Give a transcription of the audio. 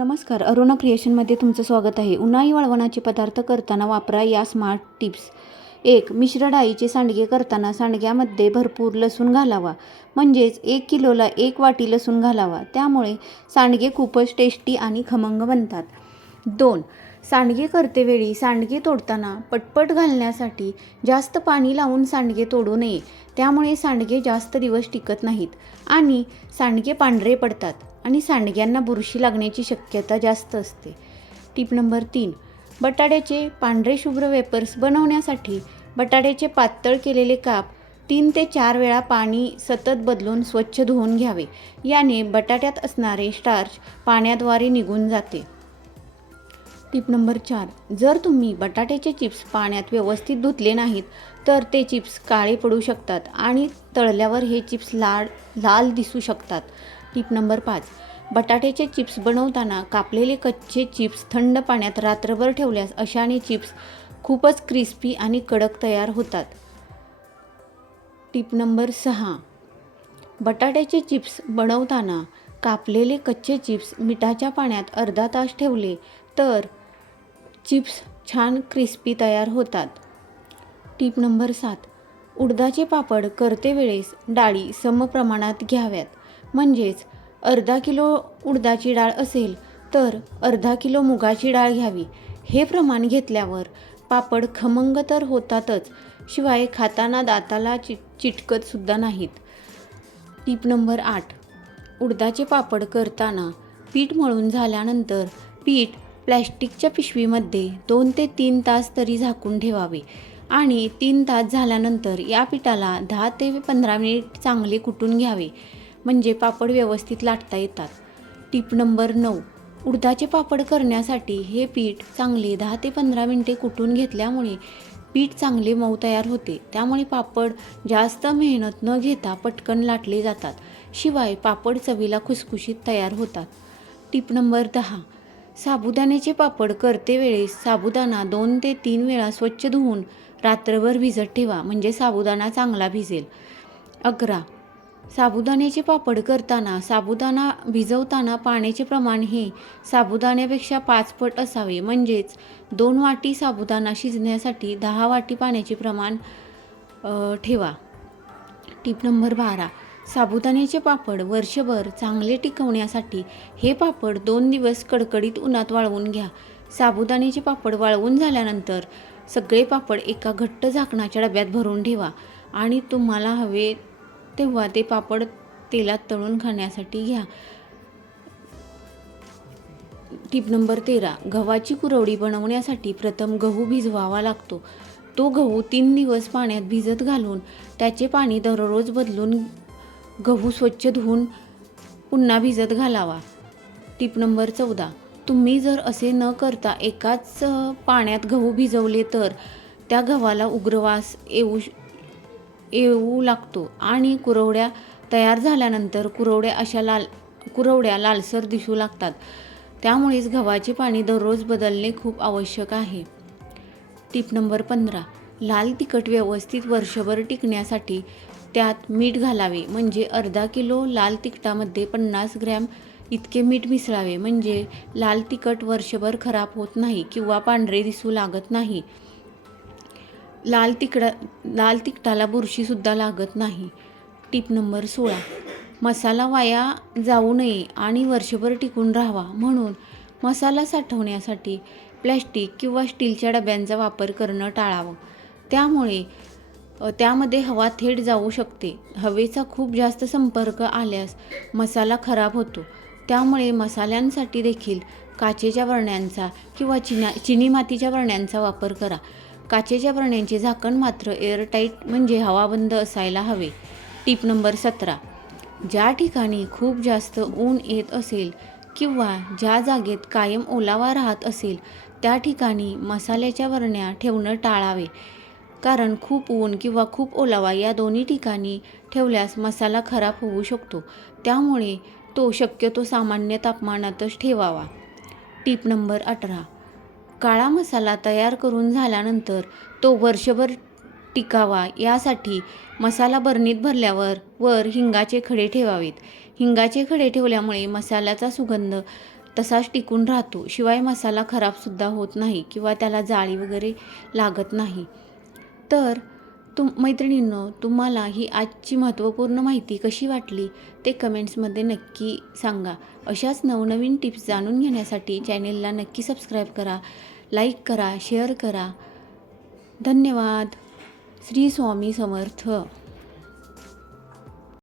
नमस्कार. अरुणा क्रिएशनमध्ये तुमचं स्वागत आहे. उन्हाळी वाळवणाचे पदार्थ करताना वापरा या स्मार्ट टिप्स. एक मिश्र डाळीचे सांडगे करताना सांडग्यामध्ये भरपूर लसूण घालावा. म्हणजेच एक किलोला एक वाटी लसूण घालावा. त्यामुळे सांडगे खूपच टेस्टी आणि खमंग बनतात. दोन सांडगे करतेवेळी सांडगे तोडताना पटपट घालण्यासाठी जास्त पाणी लावून सांडगे तोडू नये. त्यामुळे सांडगे जास्त दिवस टिकत नाहीत आणि सांडगे पांढरे पडतात. आणि सांडग्यांना बुरशी लागण्याची शक्यता जास्त असते. टीप नंबर तीन बटाट्याचे पांढरे शुभ्र वेपर्स बनवण्यासाठी बटाट्याचे पातळ केलेले काप तीन ते चार वेळा पाणी सतत बदलून स्वच्छ धुवून घ्यावे. याने बटाट्यात असणारे स्टार्च पाण्याद्वारे निघून जाते. टिप नंबर चार जर तुम्ही बटाट्याचे चिप्स पाण्यात व्यवस्थित धुतले नाहीत तर ते चिप्स काळे पडू शकतात आणि तळल्यावर हे चिप्स लाल लाल दिसू शकतात. टिप नंबर पाच. बटाट्याचे चिप्स बनवताना कापलेले कच्चे चिप्स थंड पाण्यात रात्रभर ठेवल्यास अशाने चिप्स खूपच क्रिस्पी आणि कडक तयार होतात. टिप नंबर सहा. बटाट्याचे चिप्स बनवताना कापलेले कच्चे चिप्स मिठाच्या पाण्यात अर्धा तास ठेवले तर चिप्स छान क्रिस्पी तयार होतात. टीप नंबर सात. उडदाचे पापड करते वेळेस डाळी समप्रमाणात घ्याव्यात. म्हणजेच अर्धा किलो उडदाची डाळ असेल तर अर्धा किलो मुगाची डाळ घ्यावी. हे प्रमाण घेतल्यावर पापड खमंग तर होतातच शिवाय खाताना दाताला चि चिटकतसुद्धा नाहीत. टीप नंबर आठ. उडदाचे पापड करताना पीठ मळून झाल्यानंतर पीठ प्लॅस्टिकच्या पिशवीमध्ये दोन ते तीन तास तरी झाकून ठेवावे आणि तीन तास झाल्यानंतर या पिठाला दहा ते पंधरा मिनिट चांगले कुटून घ्यावे. म्हणजे पापड व्यवस्थित लाटता येतात. टीप नंबर नऊ. उडदाचे पापड करण्यासाठी हे पीठ चांगले दहा ते पंधरा मिनटे कुटून घेतल्यामुळे पीठ चांगले मऊ तयार होते. त्यामुळे पापड जास्त मेहनत न घेता पटकन लाटले जातात. शिवाय पापड चवीला खुसखुशीत तयार होतात. टीप नंबर दहा. साबुदाण्याचे पापड करते वेळेस साबुदाणा दोन ते तीन वेळा स्वच्छ धुवून रात्रभर भिजत ठेवा म्हणजे साबुदाणा चांगला भिजेल. अकरा. साबुदाण्याचे पापड करताना साबुदाणा भिजवताना पाण्याचे प्रमाण हे साबुदाण्यापेक्षा पाच पट असावे. म्हणजेच दोन वाटी साबुदाणा शिजण्यासाठी दहा वाटी पाण्याचे प्रमाण ठेवा. टीप नंबर बारा. साबुदाण्याचे पापड वर्षभर चांगले टिकवण्यासाठी हे पापड दोन दिवस कडकडीत उन्हात वाळवून घ्या. साबुदाण्याचे पापड वाळवून झाल्यानंतर सगळे पापड एका घट्ट झाकणाच्या डब्यात भरून ठेवा आणि तुम्हाला हवे तेव्हा ते पापड तेलात तळून खाण्यासाठी घ्या. टीप नंबर तेरा. गव्हाची कुरवडी बनवण्यासाठी प्रथम गहू भिजवावा लागतो. तो गहू तीन दिवस पाण्यात भिजत घालून त्याचे पाणी दररोज बदलून गहू स्वच्छ धुवून पुन्हा भिजत घालावा. टीप नंबर चौदा. तुम्ही जर असे न करता एकाच पाण्यात गहू भिजवले तर त्या गव्हाला उग्रवास येऊ येऊ लागतो आणि कुरवड्या तयार झाल्यानंतर कुरवड्या अशा लाल कुरवड्या लालसर दिसू लागतात. त्यामुळेच गव्हाचे पाणी दररोज बदलणे खूप आवश्यक आहे. टिप नंबर पंधरा. लाल तिखट व्यवस्थित वर्षभर टिकण्यासाठी त्यात मीठ घालावे म्हणजे अर्धा किलो लाल तिखटामध्ये पन्नास ग्रॅम इतके मीठ मिसळावे म्हणजे लाल तिखट वर्षभर खराब होत नाही किंवा पांढरे दिसू लागत नाही. लाल तिकडा लाल तिखटाला बुरशीसुद्धा लागत नाही. टीप नंबर सोळा. मसाला वाया जाऊ नये आणि वर्षभर टिकून राहावा म्हणून मसाला साठवण्यासाठी प्लॅस्टिक किंवा स्टीलच्या डब्यांचा वापर करणं टाळावं. त्यामुळे त्यामध्ये हवा थेट जाऊ शकते. हवेचा खूप जास्त संपर्क आल्यास मसाला खराब होतो. त्यामुळे मसाल्यांसाठी देखील काचेच्या बरण्यांचा किंवा चिना चिनी मातीच्या बरण्यांचा वापर करा. काचेच्या बरण्यांचे झाकण मात्र एअरटाईट म्हणजे हवाबंद असायला हवे. टीप नंबर सतरा. ज्या ठिकाणी खूप जास्त ऊन येत असेल किंवा ज्या जागेत कायम ओलावा राहत असेल त्या ठिकाणी मसाल्याच्या बरण्या ठेवणं टाळावे. कारण खूप ऊन किंवा खूप ओलावा या दोन्ही ठिकाणी ठेवल्यास मसाला खराब होऊ शकतो. त्यामुळे तो शक्यतो सामान्य तापमानातच ठेवावा. टीप नंबर अठरा. काळा मसाला तयार करून झाल्यानंतर तो वर्षभर टिकावा यासाठी मसाला बरणीत भरल्यावर वर हिंगाचे खडे ठेवावेत. हिंगाचे खडे ठेवल्यामुळे मसाल्याचा सुगंध तसाच टिकून राहतो. शिवाय मसाला खराबसुद्धा होत नाही किंवा त्याला जाळी वगैरे लागत नाही. तर तुम मैत्रिणींनो तुम्हाला ही आजची महत्त्वपूर्ण माहिती कशी वाटली ते कमेंट्समध्ये नक्की सांगा. अशाच नवनवीन टिप्स जाणून घेण्यासाठी चॅनेलला नक्की सबस्क्राईब करा लाईक करा शेअर करा. धन्यवाद. श्री स्वामी समर्थ.